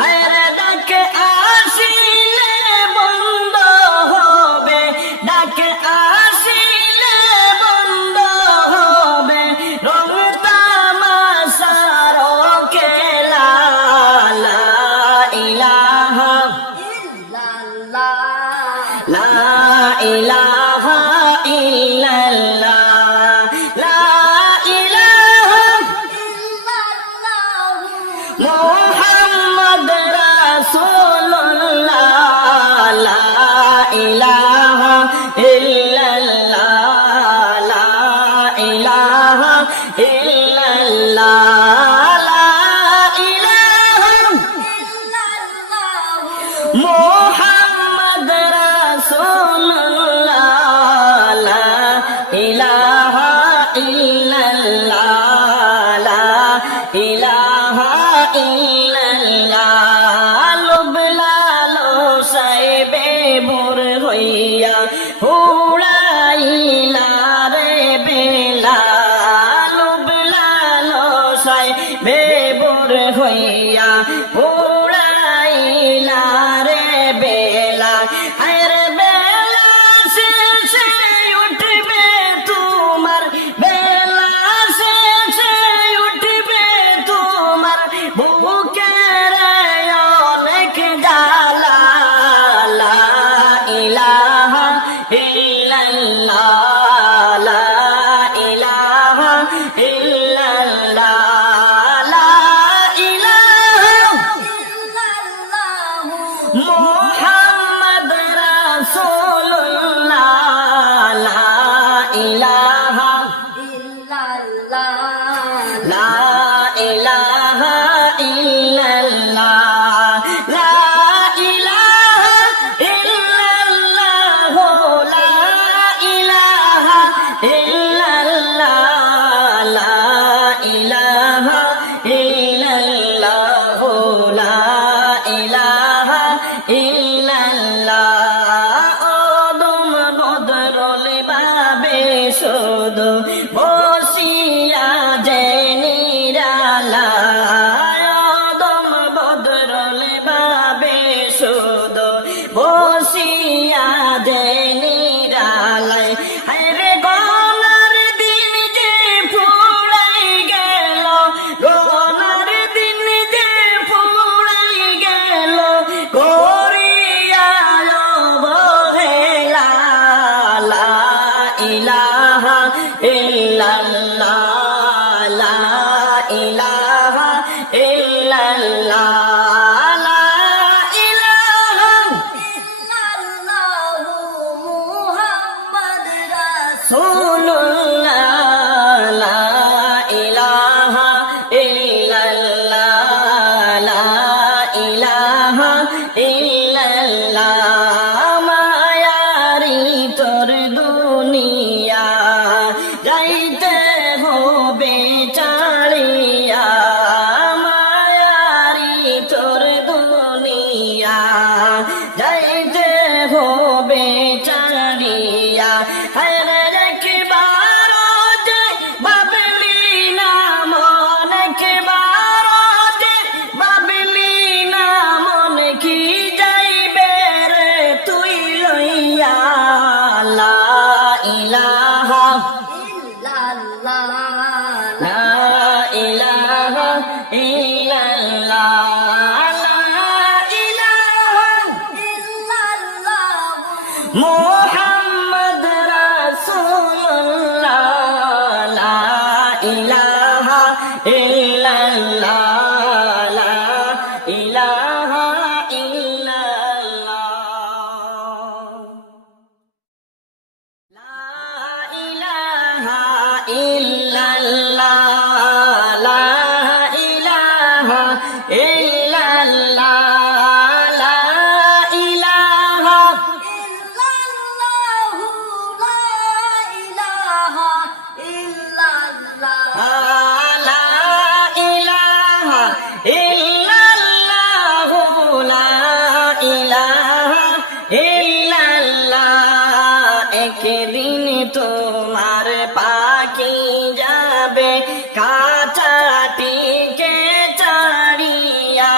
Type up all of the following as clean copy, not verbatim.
হায়রে ডাকে আসিলে বন্ধ হবে, ডাকে আসিলে বন্ধ হবে রং তামাশার খেলা। লা ইলাহা ইল্লাল্লাহ, লা ইলাহা ইল্লাল্লাহ, লা ইলাহা ইল্লাল্লাহ মুহাম্মদ রাসূলুল্লাহ, লা ইলাহা ইল্লাল্লাহ, লা ইলাহা ইল্লাল্লাহ, লা ইলাহা ইল্লাল্লাহ মুহাম্মদ রাসূলুল্লাহ, লা ইলাহা ইল্লাল্লাহ, লা ইলাহা ইল্লাল্লাহ। লোভ লালসায় বেমুর হইয়া উড়াইলা রে বেলা, লোভ লালসায় বেমুর হইয়া উড়াইলা রে বেলা। হায়রে বেলা শেষে উঠবে তোমার, বেলা শেষে উঠবে তোমার বুকের অনেক জ্বালা। লা ইলাহা ইল্লাল্লাহ, লা ইলাহা ইল্লাল্লাহ, লা ইলাহা ইল্লাল্লাহ মুহাম্মদ রাসূলুল্লাহ, লা ইলাহা ইল্লাল্লাহ, লা ইলাহা ইল্লাল্লাহ, লা ইলাহা ইল্লাল্লাহ, লা ইলাহা ইল্লাল্লাহ, লা ইলাহা ইল্লাল্লাহ, লা ইলাহা ইল্লাল্লাহ। ওদম বদরুল বাবে শুধু বসিয়া যে নিরালায়, ওদম বদরুল বাবে শুধু বসিয়া যে নিরালায়। হায়রে গলার দিন যে ফুরাই গেল, গলার দিন যে ফুরাই গেল করিয়া অবহেলা। লা ইলাহা ইল্লাল্লাহ, লা ইলাহা ইল্লাল্লাহ, লা ইলাহা ইল্লাল্লাহ মুহাম্মদ রাসূলুল্লাহ, লা ইলাহা ইল্লাল্লাহ, লা ইলাহা ইল্লাল্লাহ। মায়ারি তোর দুনিয়া যাইতে হবে চালিয়া, মায়ারি তোর দুনিয়া যাইতে হবে চালিয়া। হায়রে একবার যে বাবলি না মন, একবার যে বাবলি না মন কি যাইবে রে তুই লইয়া। লা ইলাহা ইল্লাল্লাহ, লা ইলাহা ইল্লাল্লাহ, লা ইলাহা ইল্লাল্লাহ মুহাম্মদ রাসূলুল্লাহ, লা ইলাহা ইল্লাল্লাহ, লা ইলাহা ইল্লাল্লাহ, লা ইলাহা ইল্লাল্লাহ, লা ইলাহা ইল্লাল্লাহ, লা ইলাহা ইল্লাল্লাহ, লা ইলাহা ইল্লাল্লাহ, লা ইলাহা ইল্লাল্লাহ, লা ইলাহা ইল্লাল্লাহ। একদিন তোমার পাখি যাবে কাঁচাটিকে ছাড়িয়া,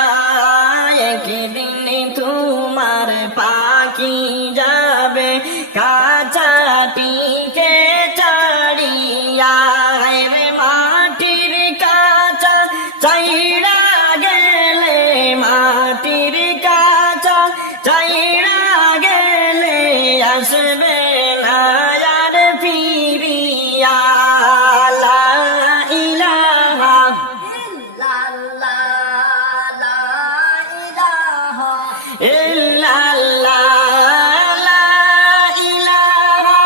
ইল্লাল্লাহ লা ইলাহা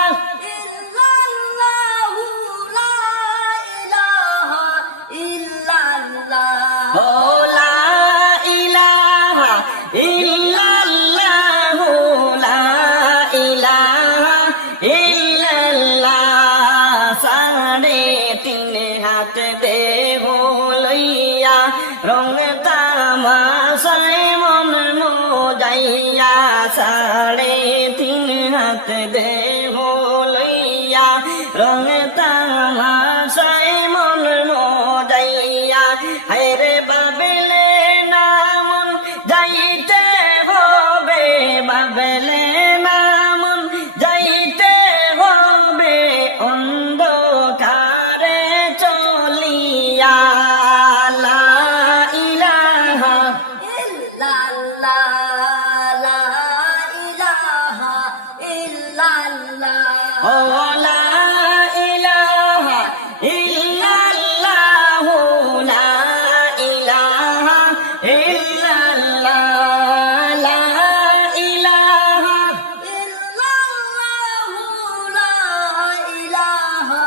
ইল্লাল্লাহু লা ইলাহা ইল্লাল্লাহ ও লা ইলাহা ইল্লাল্লাহু লা ইলাহা ইল্লাল্লাহ সাড়ে তিন হাত দেহ লইয়া রং তামাশায় মন মোজাইয়া সাড়ে তিন হাত দেহ লইয়া রং তামাশায় মন মোজাইয়া হায়রে বাবেলে নামন যাইতে হবে বাবেলে নামন যাইতে হবে অন্ধকারে চলিয়া লা ইলাহা ইল্লাল্লাহ লা ইলাহা ইল্লাল্লাহ ও লা ইলাহা ইল্লাল্লাহু লা ইলাহা ইল্লাল্লাহ লা ইলাহা ইল্লাল্লাহু লা ইলাহা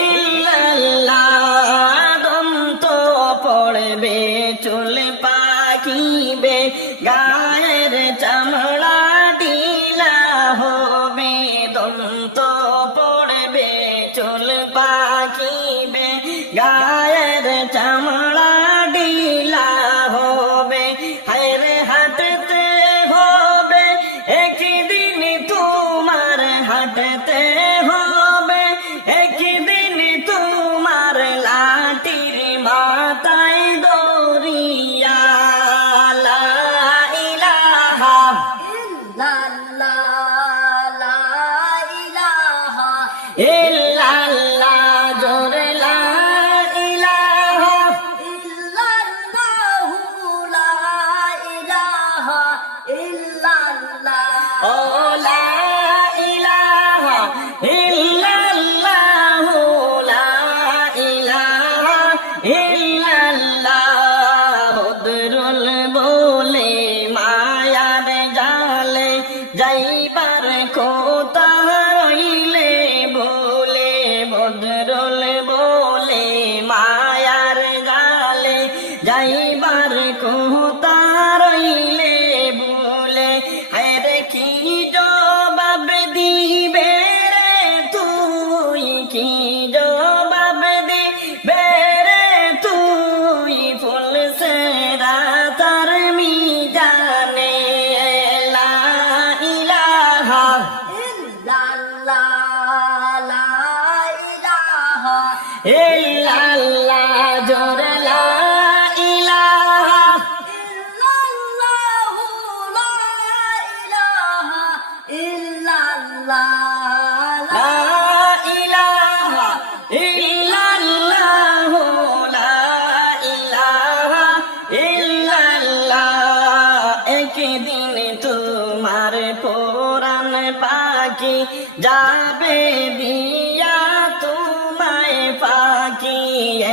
ইল্লাল্লাহ দন্ত পড়বে চুল পাকিবে গায়ের চামড়া ঢিলা হবে দন্ত পড়বে চুল পাকিবে গায়ের চামড়া ঢিলা হবে হায়রে হাঁটতে হবে একদিন তোমার হাঁটতে হবে একদিন তোমার লাঠির মাথায় দড়িয়া লা ইলাহা ইল্লাল্লাহ লা ইলাহা ইল্লাল্লাহ জোরে লা ইলাহা ইল্লাল্লাহু লা ইলাহা ইল্লাল্লাহ ও লা ইলাহা ইল্লাল্লাহু লা ইলাহা ইল্লাল্লাহ বদরুল বলে মায়ার জালে যাইবার কোথা রইলে বলে বদরুল বলে মায়ার জালে যাইবার কোথা রইলে বলে হায়রে কি জবাব দিবে রে তুই কি জবাব দিবে রে তুই ফুল সেরা তার মিজানে লা ইলাহা ইল্লাল্লাহ লা ইলাহা ইল্লাল্লাহ জোরে লা ইলাহা ইল্লাল্লাহু লা ইলাহা ইল্লাল্লাহ লা ইলাহা ইল্লাল্লাহু লা ইলাহা ইল্লাল্লাহ একদিন তোমার পুরাণ পাখি যাবে দিয়া তোমায় পাখি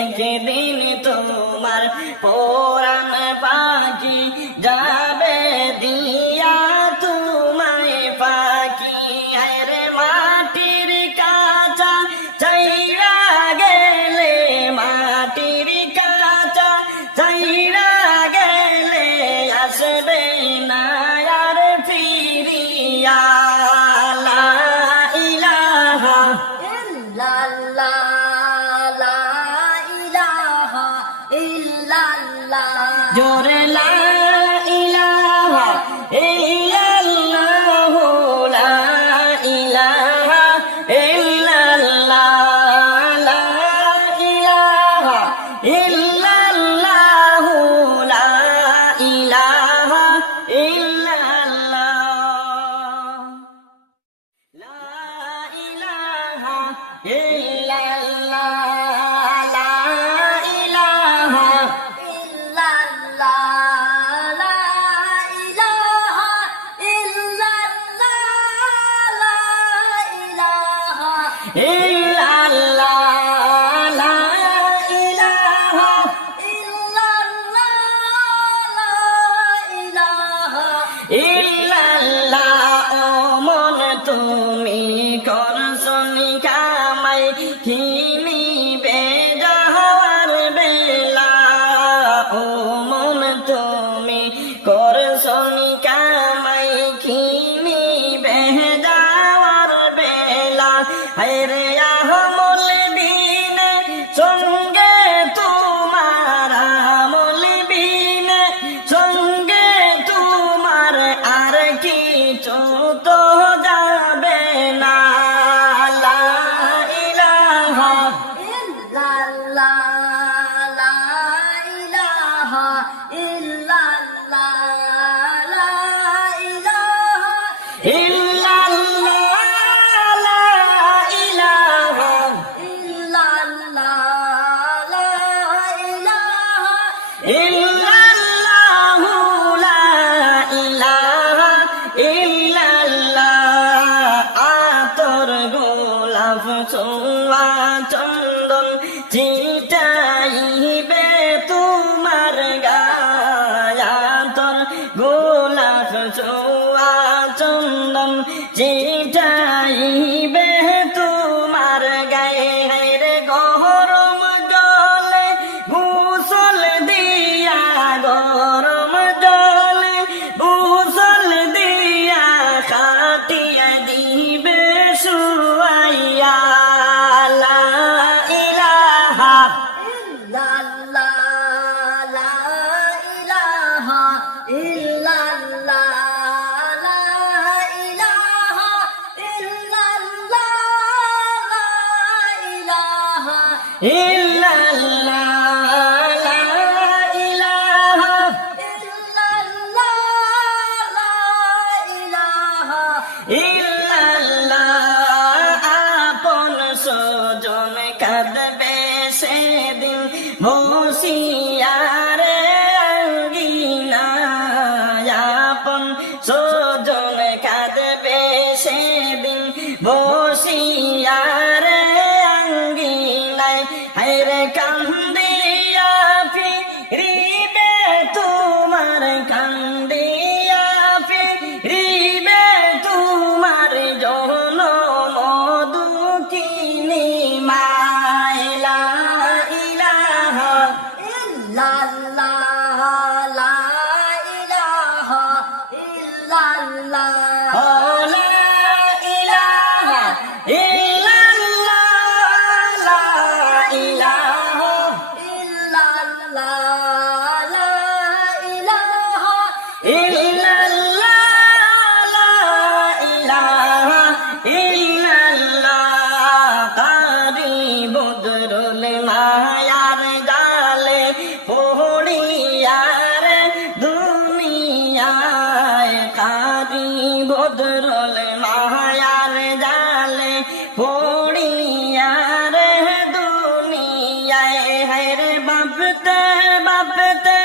একদিন তোমার পুরাণ পাখি যাবে দিয়া তোমায় পাখি আরে মাটির কাঁচা চাইরা গেলে মাটির কাঁচা চাইরা গেলে আসবে না আর ফিরিয়া লা ইলাহা ইল্লাল্লাহ লা ইলাহা ইল্লাল্লাহ জোরে লা ইলাহা ইল্লাল্লাহু লা ইলাহা ইল্লাল্লাহ লা ইলাহা ইল্লাল্লাহু লা ইলাহা ইল্লাল্লাহ লা ইলাহা ইল্লাল্লাহ লা ইলাহা ইল্লাল্লাহ লা ইলাহা ইল্লাল্লাহ লা ইলাহা ইল্লাল্লাহ লা ইলাহা ইল্লাল্লাহ লা ইলাহা করছন কামাই খিনি বেজাওয়ার বেলা হায়রে আমল বিনে সঙ্গে তোমার আমল বিনে সঙ্গে তোমার আর কিছু তো যাবে না লা ইলাহা ইল্লাল্লাহ লা ইলাহা ইল্লাল্লাহ লা ইলাহা ইল্লাল্লাহ লা ইলাহা ইল্লাল্লাহ লা ইলাহা ইল্লাল্লাহু লা ইলাহা ইল্লাল্লাহ আতর গোলাপ ছোঁয়া চন্দন ছিটাইবে তোমার গায়ে আতর গোলাপ ছোঁয়া চন্দন ছিটাইবে তোমার গায়ে রে গরম জলে গোসল দিয়া গরম জলে গোসল দিয়া খাটিয়া দিবে শুয়াইয়া লা ইলাহা ইল্লাল্লাহ লা ইলাহা ইল্লাল্লাহ লা ইলাহা ইল্লাল্লাহ লা ইলাহা ইল্লাল্লাহ লা ইলাহা ইল্লাল্লাহ লা ইলাহা ইল্লাল্লাহ আপন সজন কাঁদবে সেদিন বসিয়ারে আঙ্গিনায় আপন সজন কাঁদবে সেদিন বসিয়ারে আঙ্গিনায় হায়রে কান্দিয়া ফিরিবে তোমার কান্দিয়া ফিরিবে তোমার জনম দুঃখিনী মাইলা ইলাহা ইল্লাল্লাহ লা ইলাহা ইল্লাল্লাহ লা ইলাহা ইল্লাল্লাহ লা ইলাহা ইল্লাল্লাহ লা ইলাহা ইল্লাল্লাহ লা ইলাহা ইল্লাল্লাহ কারি বদরুল মায়ার জালে পড়িয়ার দুনিয়ায় কারি বদরুল মায়ার জালে পড়িয়ার দুনিয়ায় হায়রে বাপতে বাপতে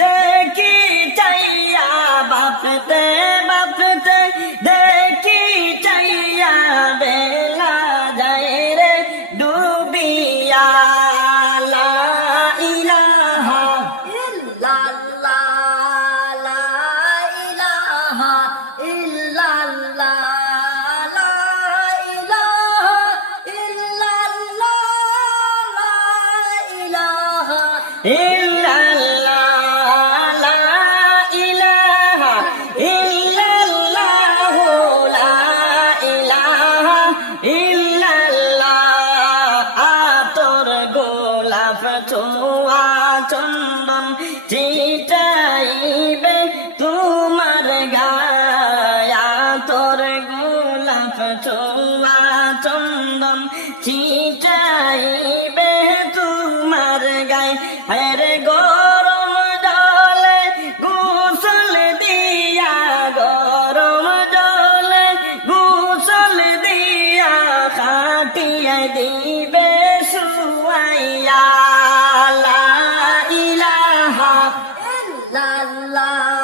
দেখি চাইয়া বাপতে বাপতে দেখি চাইয়া বেলা যায় রে ডুবিয়া লা ইলাহা ইল্লাল্লাহ লা ইলাহা ইল্লাল্লাহ লা ইলাহা ইল্লাল্লাহ লা ইলাহা ইল্লাল্লাহ লা ইলাহা ইল্লাল্লাহু লা ইলাহা ইল্লাল্লাহ আতর গোলাপ ছোঁয়া চন্দন ছিটাইবে তোমার গায়ে আতর গোলাপ ছোঁয়া চন্দন ছিটাইবে তোমার গায়ে হায়রে গরম জলে গোসল দিয়া গরম জলে গোসল দিয়া খাটিয়া দিবে শুয়াইয়া লা ইলাহা ইল্লাল্লাহ